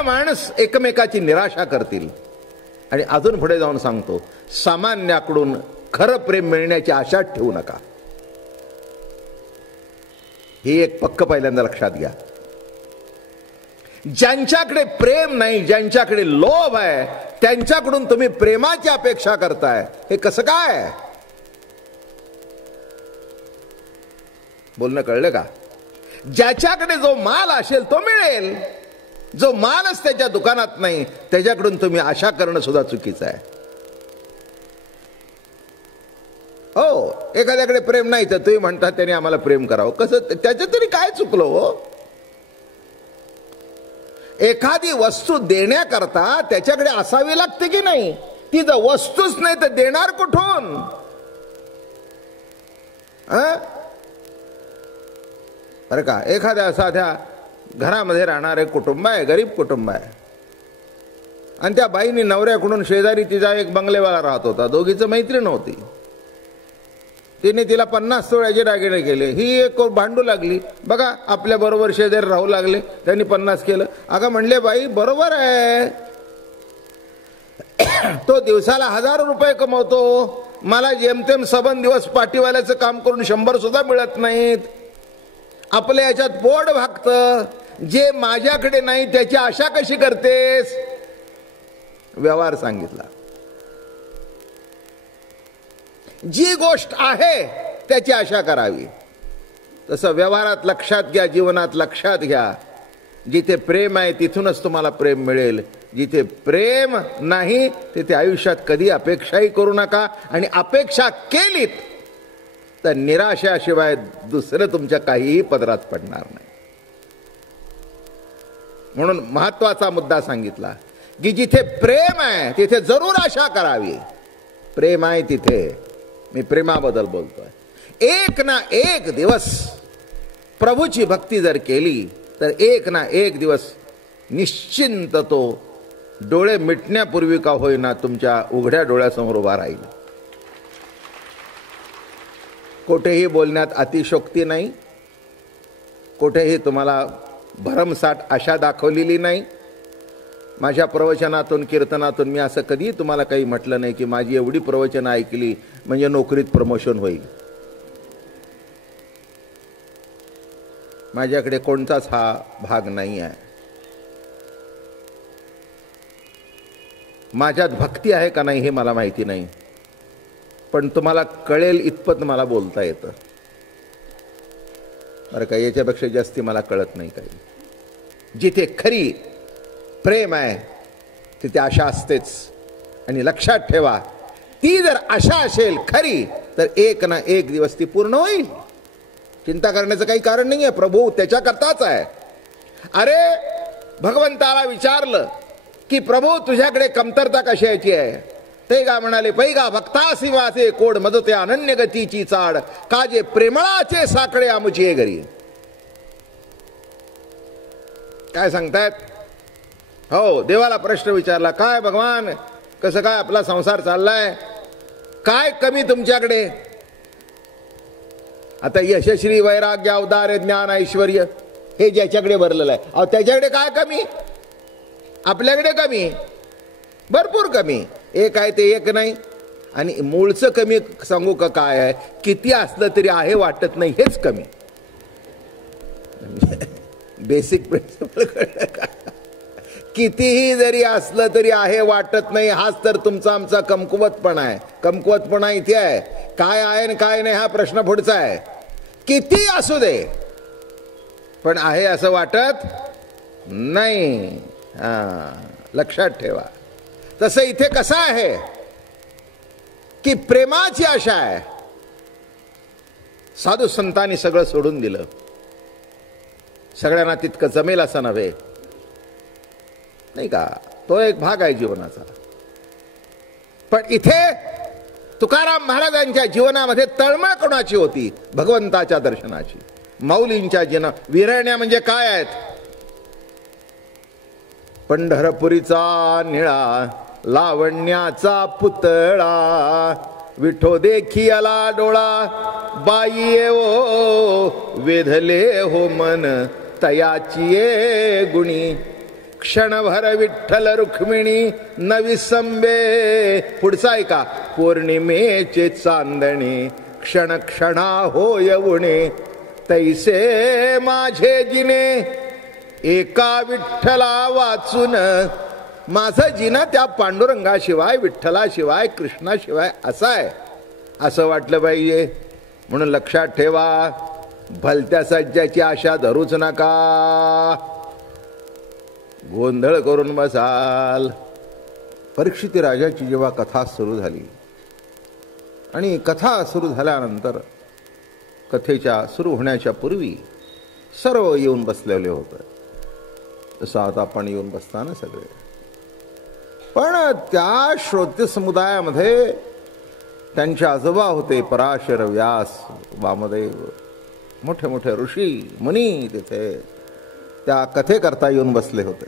सामान्य माणस एकमेकाची निराशा करतील. आणि अजून पुढे जाऊन सांगतो, सामान्याकडून खरं प्रेम मिळण्याची आशा ठेवू नका. ही एक पक्क पहिल्यांदा लक्षात घ्या. ज्यांच्याकडे प्रेम नाही, ज्यांच्याकडे लोभ आहे, त्यांच्याकडून तुम्ही प्रेमाची अपेक्षा करताय, हे कसं काय? बोलणं कळलं का? ज्याच्याकडे जो माल असेल तो मिळेल, जो मालच त्याच्या दुकानात नाही त्याच्याकडून तुम्ही आशा करणं सुद्धा चुकीचं आहे. हो, एखाद्याकडे प्रेम नाही तर तुम्ही म्हणता त्याने आम्हाला प्रेम करावं. कसं? त्याच्या तरी काय चुकलं हो? एखादी वस्तू देण्याकरता त्याच्याकडे असावी लागते की नाही? ती जर वस्तूच नाही तर देणार कुठून? बरं का, एखाद्या साध्या घरामध्ये राहणारे कुटुंब आहे, गरीब कुटुंब आहे, आणि त्या बाईनी नवऱ्याकडून शेजारी तिचा एक बंगलेवाला राहत होता, दोघीचं मैत्रीण होती. तिने तिला 50 तोळ्याचे दागिने केले. ही एक भांडू लागली, बघा आपल्या बरोबर शेजारी राहू लागले, त्यांनी 50 केलं. अगं म्हणले, बाई बरोबर आहे, तो दिवसाला 1000 रुपये कमवतो, मला जेमतेम 7 दिवस पाटीवाल्याचं काम करून 100 सुद्धा मिळत नाहीत. आपल्या याच्यात पोट भागतं, जे माझ्याकडे नाही त्याची आशा कशी करतेस? व्यवहार सांगितला. जी गोष्ट आहे त्याची आशा करावी. तसं व्यवहारात लक्षात घ्या, जीवनात लक्षात घ्या, जिथे प्रेम आहे तिथूनच तुम्हाला प्रेम मिळेल. जिथे प्रेम नाही तिथे आयुष्यात कधी अपेक्षाही करू नका. आणि अपेक्षा केलीत तर निराशाशिवाय दुसरं तुमच्या काहीही पदरात पडणार नाही. म्हणून महत्वाचा मुद्दा सांगितला की जिथे प्रेम आहे तिथे जरूर आशा करावी. प्रेम आहे तिथे, मी प्रेमाबद्दल बोलतोय. एक ना एक दिवस प्रभूची भक्ती जर केली तर एक ना एक दिवस निश्चिंत तो डोळे मिटण्यापूर्वी का होईना तुमच्या उघड्या डोळ्यासमोर उभा राहील. कुठेही बोलण्यात अतिशोक्ती नाही, कुठेही तुम्हाला भरमसाठ आशा दाखवलेली नाही. माझ्या प्रवचनातून कीर्तनातून मी असं कधी तुम्हाला काही म्हटलं नाही की माझी एवढी प्रवचनं ऐकली म्हणजे नोकरीत प्रमोशन होईल. माझ्याकडे कोणताच हा भाग नाही आहे. माझ्यात भक्ती आहे का नाही हे मला माहिती नाही, पण तुम्हाला कळेल इतपत मला बोलता येतं. बरं का, याच्यापेक्षा जास्ती मला कळत नाही काही. जिथे खरी प्रेम आहे तिथे आशा असतेच. आणि लक्षात ठेवा, ती जर आशा असेल खरी तर एक ना एक दिवस ती पूर्ण होईल. चिंता करण्याचं काही कारण नाही आहे. प्रभू त्याच्याकरताच आहे. अरे भगवंताला विचारलं की प्रभू तुझ्याकडे कमतरता कशाची आहे? ते का म्हणाले, पैगा भक्तासी वासे कोड मदते अनन्य गतीची चाड, काजे प्रेमळाचे साकडे आमुची घरी. काय सांगतायत? हो, देवाला प्रश्न विचारला, काय भगवान कसं काय आपला संसार चाललाय, काय कमी तुमच्याकडे? आता यशश्री वैराग्य औदार्य ज्ञान ऐश्वर हे ज्याच्याकडे भरलेलं आहे, अहो त्याच्याकडे काय कमी? आपल्याकडे कमी, भरपूर कमी. एक आहे ते एक नाही. आणि मूळचं कमी सांगू का काय आहे? किती असलं तरी आहे वाटत नाही, हेच कमी. बेसिक प्रिन्सिपल कळलं का? कितीही जरी असलं तरी आहे वाटत नाही, हाच तर तुमचा आमचा कमकुवतपणा आहे. कमकुवतपणा इथे आहे. काय आहे आणि काय नाही हा प्रश्न पुढचा आहे. किती असू दे पण आहे असं वाटत नाही. लक्षात ठेवा. तसं इथे कसं आहे की प्रेमाची आशा आहे. साधू संतांनी सगळं सोडून दिलं. सगळ्यांना तितकं जमेल असं नव्हे, नाही का? तो एक भाग आहे जीवनाचा. पण इथे तुकाराम महाराजांच्या जीवनामध्ये तळमळ कोणाची होती? भगवंताच्या दर्शनाची. माऊलींच्या विरहण्या म्हणजे काय आहेत? पंढरपुरीचा निळा लावण्याचा पुतळा, विठो देखियाला डोळा, बाई ओ वेधले हो मन तयाची गुणी. क्षणभर विठ्ठल रुक्मिणी न विसंबे. पुढचा ऐका. पौर्णिमेचे चांदणे क्षण क्षणा होय उणे, तैसे माझे जिने एका विठ्ठला वाचून. माझं जिनं त्या पांडुरंगाशिवाय, विठ्ठलाशिवाय, कृष्णाशिवाय असं आहे असं वाटलं पाहिजे. म्हणून लक्षात ठेवा, भलत्या सज्जाची आशा धरूच नका. गोंधळ करून बसाल. परीक्षित राजाची जेव्हा कथा सुरू झाली आणि कथा सुरू झाल्यानंतर कथेच्या सुरू होण्याच्या पूर्वी सर्व येऊन बसलेले होते. तसं आता आपण येऊन बसताना सगळे. पण त्या श्रोते समुदायामध्ये त्यांचे आजोबा होते पराशर, व्यास, वामदेव, मोठे मोठे ऋषी मुनी तिथे त्या कथेकरता येऊन बसले होते.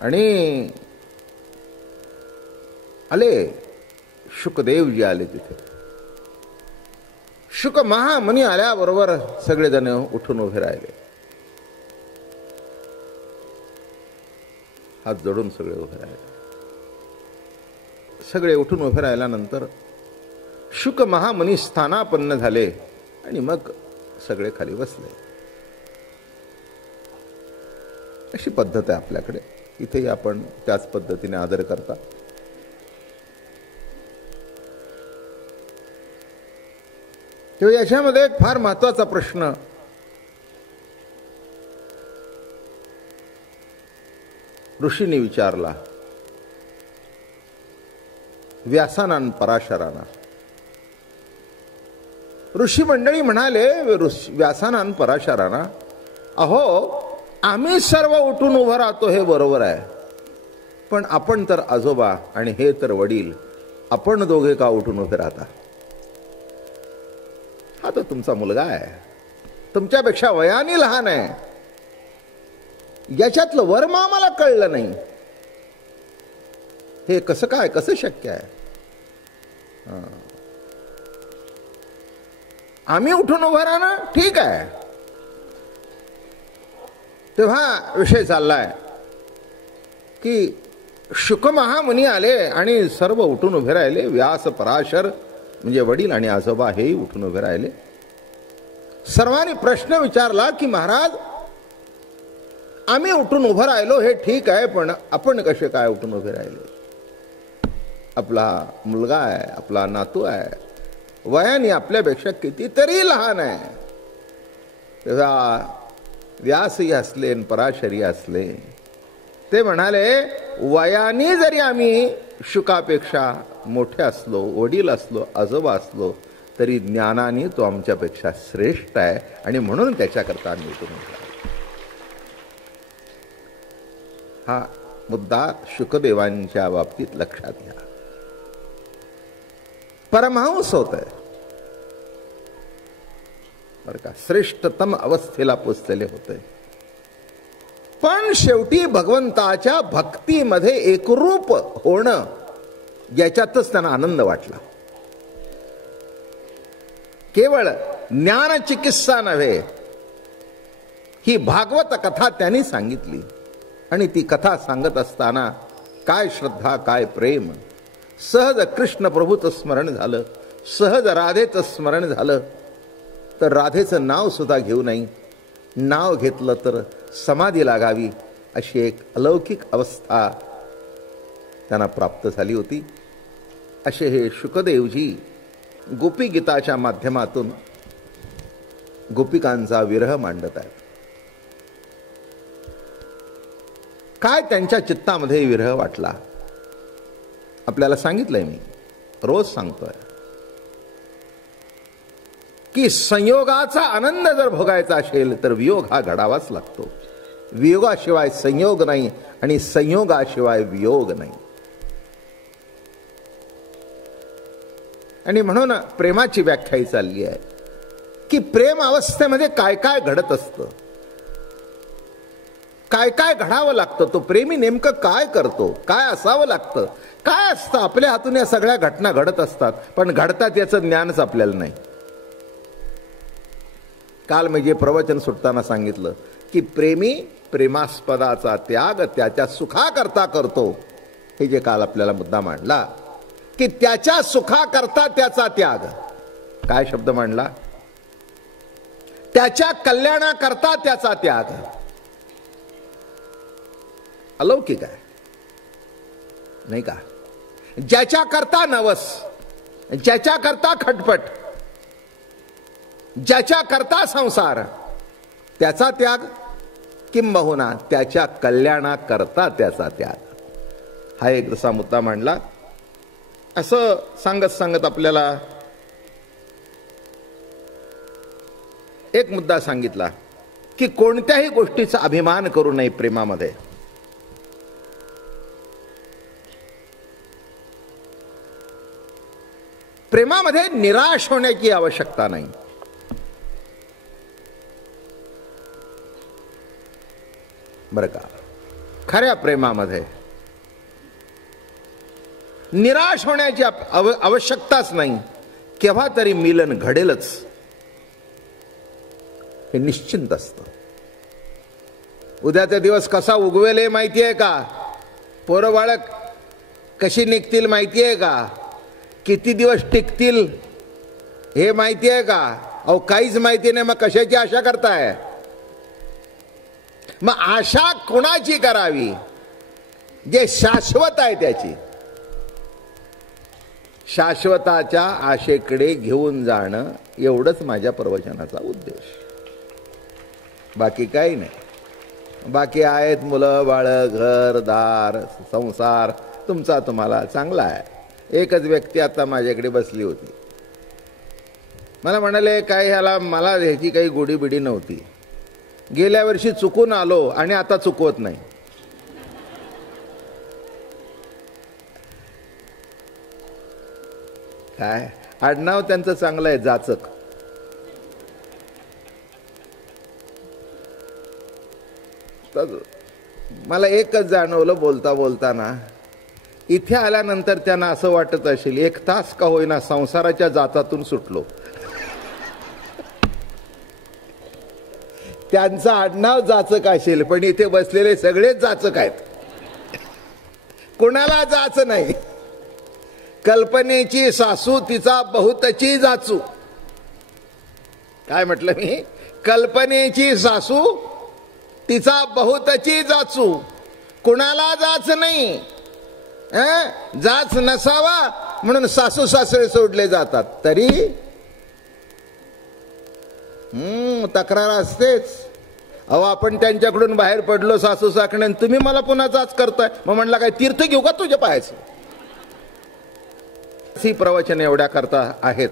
आणि आले शुकदेवजी आले तिथे. शुक महामुनी आल्याबरोबर सगळेजण उठून उभे राहिले. हात जोडून सगळे उभे राहिले. सगळे उठून उभे राहिल्यानंतर शुक महामुनी स्थानापन्न झाले आणि मग सगळे खाली बसले. अशी पद्धत आहे आपल्याकडे. इथेही आपण त्याच पद्धतीने आदर करता. तेव्हा याच्यामध्ये एक फार महत्वाचा प्रश्न ऋषींनी विचारला, व्यासाना आणि पराशरांना. ऋषी मंडळी म्हणाले व्यासाना आणि पराशरांना, अहो आम्ही सर्व उठून उभं राहतो हे बरोबर आहे, पण आपण तर आजोबा आणि हे तर वडील, आपण दोघे का उठून उभे राहता? हा तर तुमचा मुलगा आहे, तुमच्यापेक्षा वयाने लहान आहे. याच्यातलं वर्म आम्हाला कळलं नाही. हे कसं काय, कसं शक्य आहे? आम्ही उठून उभं राहणं ठीक आहे. तेव्हा विषय चाललाय की शुक महामुनी आले आणि सर्व उठून उभे राहिले. व्यास, पराशर म्हणजे वडील आणि आजोबा हेही उठून उभे राहिले. सर्वांनी प्रश्न विचारला की महाराज, आम्ही उठून उभं राहिलो हे ठीक आहे, पण आपण कसे काय उठून उभे राहिले? आपला मुलगा आहे, आपला नातू आहे, वयाने आपल्यापेक्षा कितीतरी लहान आहे. तेव्हा व्यासही असले आणि पराशरी असले. ते म्हणाले, वयाने जरी आम्ही शुकापेक्षा मोठे असलो, वडील असलो, आजोबा असलो, तरी ज्ञानाने तो आमच्यापेक्षा श्रेष्ठ आहे आणि म्हणून त्याच्याकरता आम्ही उठून उभे राहिलो. हा मुद्दा शुकदेवांच्या बाबतीत लक्षात घ्या. परमहंस होत आहे बरं का, श्रेष्ठतम अवस्थेला पोचलेले होते. पण शेवटी भगवंताच्या भक्तीमध्ये एकरूप होणं याच्यातच त्यांना आनंद वाटला. केवळ ज्ञान चिकित्सा नव्हे, ही भागवत कथा त्यांनी सांगितली. आणि ती कथा सांगत असताना काय श्रद्धा, काय प्रेम. सहज कृष्ण प्रभूचं स्मरण झालं, सहज राधेचं स्मरण झालं. तर राधेचं नाव सुद्धा घेऊ नये, नाव घेतलं तर समाधी लागावी, अशी एक अलौकिक अवस्था त्यांना प्राप्त झाली होती. असे हे शुकदेवजी गोपी गीताच्या माध्यमातून गोपिकांचा विरह मांडत आहेत. काय त्यांच्या चित्तामध्ये विरह वाटला आपल्याला सांगितलंय, मी रोज सांगतोय की संयोगाचा आनंद जर भोगायचा असेल तर वियोग हा घडावाच लागतो. वियोगाशिवाय संयोग नाही आणि संयोगाशिवाय वियोग नाही. आणि म्हणून प्रेमाची व्याख्या ही चालली आहे की प्रेम अवस्थेमध्ये काय काय घडत असतं, काय काय घडावं लागतं, तो प्रेमी नेमकं काय करतो, काय असावं लागतं, काय असतं. आपल्या हातून या सगळ्या घटना घडत असतात, पण घडतात याचं ज्ञानच आपल्याला नाही. काल मी जे प्रवचन सुटताना सांगितलं की प्रेमी प्रेमास्पदाचा त्याग त्याच्या सुखाकरता करतो. हे जे काल आपल्याला मुद्दा मांडला की त्याच्या सुखाकरता त्याचा त्याग. काय शब्द मांडला? त्याच्या कल्याणाकरता त्याचा त्याग. अलौकिक आहे नाही का? ज्याच्या करता नवस, ज्याच्या करता खटपट, ज्याच्या करता संसार, त्याचा त्याग, किंबहुना त्याच्या कल्याणाकरता त्याचा त्याग. हा एक जसा मुद्दा मांडला. असं सांगत सांगत आपल्याला एक मुद्दा सांगितला की कोणत्याही गोष्टीचा अभिमान करू नये प्रेमामध्ये. प्रेमामध्ये निराश होण्याची आवश्यकता नाही. बरं का? खऱ्या प्रेमामध्ये निराश होण्याची आवश्यकताच नाही. केव्हा तरी मिलन घडेलच हे निश्चिंत असतं. उद्याचा दिवस कसा उगवेल हे माहिती आहे का? पोरं बाळक कशी निघतील माहिती आहे का? किती दिवस टिकतील हे माहिती आहे का? अहो काहीच माहिती नाही, मग कशाची आशा करताय? मग आशा कोणाची करावी? जे शाश्वत आहे त्याची. शाश्वताच्या आशेकडे घेऊन जाणं एवढंच माझ्या प्रवचनाचा उद्देश. बाकी काही नाही. बाकी आहेत मुलं बाळ, घर दार, संसार तुमचा तुम्हाला चांगला आहे. एकच व्यक्ती आता माझ्याकडे बसली होती. मला म्हणाले काय ह्याला, मला ह्याची काही गोडी बिडी नव्हती. गेल्या वर्षी चुकून आलो आणि आता चुकवत नाही. काय आडनाव त्यांचं चांगलं आहे, जाचक. मला एकच जाणवलं बोलता बोलताना, इथे आल्यानंतर त्यांना असं वाटत असेल एक तास का होईना संसाराच्या जाचातून सुटलो. त्यांचं आडनाव जाचक असेल पण इथे बसलेले सगळेच जाचक आहेत. कुणाला जाच नाही. कल्पनेची सासू तिचा बहुतची जाचू. काय म्हटलं मी? कल्पनेची सासू तिचा बहुतची जाचू. कुणाला जाच नाही. जाच नसावा म्हणून सासू सासरे सोडले जातात. तरी तक्रार असतेच. अहो आपण त्यांच्याकडून बाहेर पडलो सासू सासरे, तुम्ही मला पुन्हा जाच करताय. मग म्हणला काय तीर्थ घेऊ का तुझ्या पायाचं? ही प्रवचन एवढ्या करता आहेत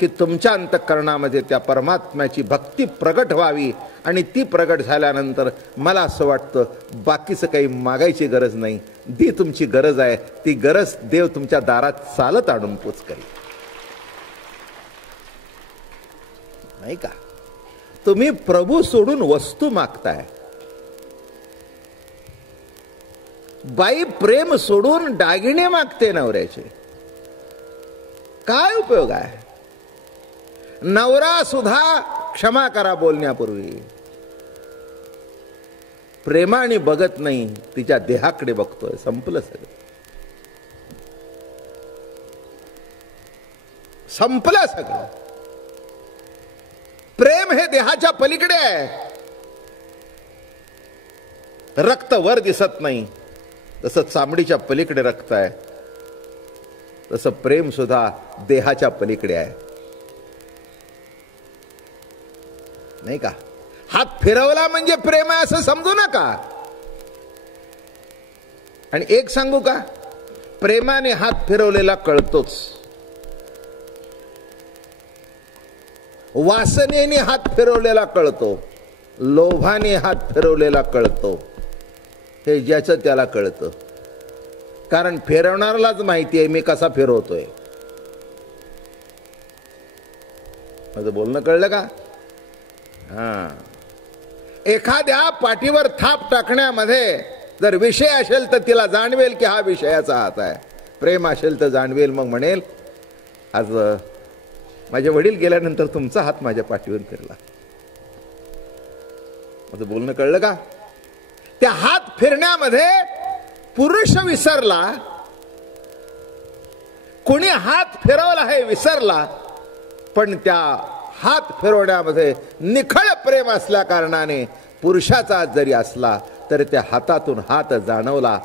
की तुमच्या अंतःकरणामध्ये त्या परमात्म्याची भक्ती प्रगट व्हावी. आणि ती प्रगट झाल्यानंतर मला असं वाटतं बाकीचं काही मागायची गरज नाही. ती तुमची गरज आहे. ती गरज देव तुमच्या दारात चालत आणून पोच करेल. नाही का? तुम्ही प्रभू सोडून वस्तू मागताय. बाई प्रेम सोडून दागिने मागते नवऱ्याचे. काय उपयोग आहे? नवरा सुद्धा क्षमा करा बोलण्यापूर्वी. प्रेमाने बघत नाही, तिच्या देहाकडे बघतोय. संपलं सगळं. संपलं सगळं. प्रेम हे देहाच्या पलीकडे आहे. रक्त वर दिसत नाही, तसं चामडीच्या पलीकडे रक्त आहे, तसं प्रेम सुद्धा देहाच्या पलीकडे आहे. नाही का? हात फिरवला म्हणजे प्रेम आहे असं समजू नका. आणि एक सांगू का? प्रेमाने हात फिरवलेला कळतोच. वासनेने हात फिरवलेला कळतो. लोभाने हात फिरवलेला कळतो. हे ज्याचं त्याला कळतं. कारण फिरवणाऱ्यालाच माहिती आहे मी कसा फिरवतोय. माझं बोलणं कळलं का? एखाद्या पाठीवर थाप टाकण्यामध्ये जर विषय असेल तर तिला जाणवेल की हा विषयाचा हात आहे. प्रेम असेल तर जाणवेल, मग म्हणेल आज माझे वडील गेल्यानंतर तुमचा हात माझ्या पाठीवर फिरला. माझं बोलणं कळलं का? त्या हात फिरण्यामध्ये पुरुष विसरला, कोणी हात फिरवला हे विसरला, पण त्या हात फिरवण्यामध्ये निखळ प्रेम असल्या कारणाने पुरुषाचा जरी असला तरी त्या हातातून हात जाणवला,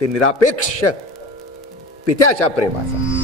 ते निरापेक्ष पित्याच्या प्रेमाचा.